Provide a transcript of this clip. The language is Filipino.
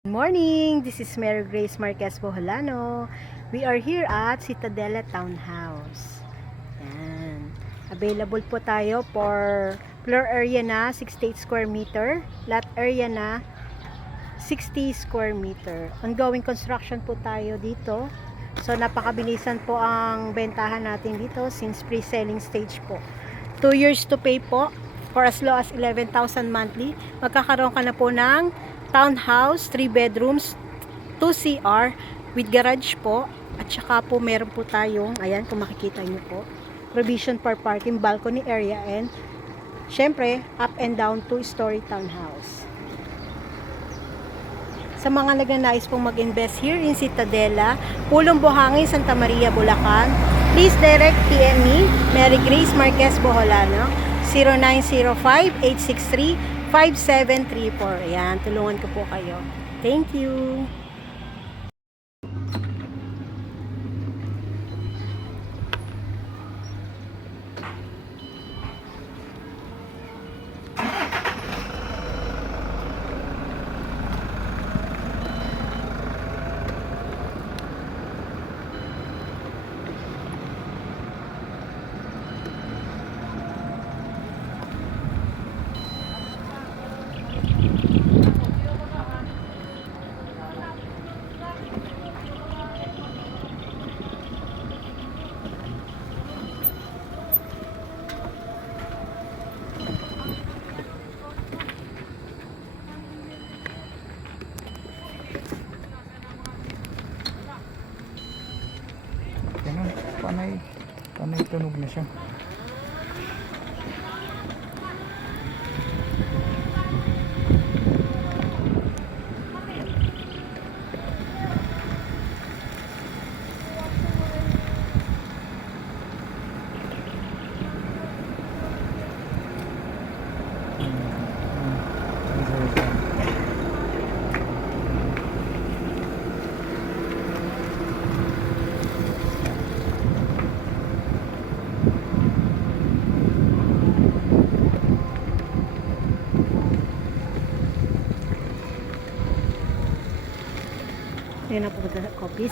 Good morning! This is Mary Grace Marquez Boholano. We are here at Citadela Townhouse. Yan. Available po tayo for floor area na 68 square meter, lot area na 60 square meter. Ongoing construction po tayo dito. So napakabilisan po ang bentahan natin dito since pre-selling stage po. 2 years to pay po for as low as 11,000 monthly. Magkakaroon ka na po ng townhouse, 3 bedrooms, 2 CR with garage po. At saka po meron po tayong, ayan kung makikita nyo po, provision for parking, balcony area, and syempre up and down 2-story townhouse. Sa mga nagnanais pong mag-invest here in Citadela, Pulong Buhangin, Santa Maria, Bulacan, please direct PM me, Mary Grace Marquez Boholano, 0905-863-5734. Ayan, tulungan ko po kayo. Thank you! Ganun, panay tunog na siya. Ayan na po sa copies.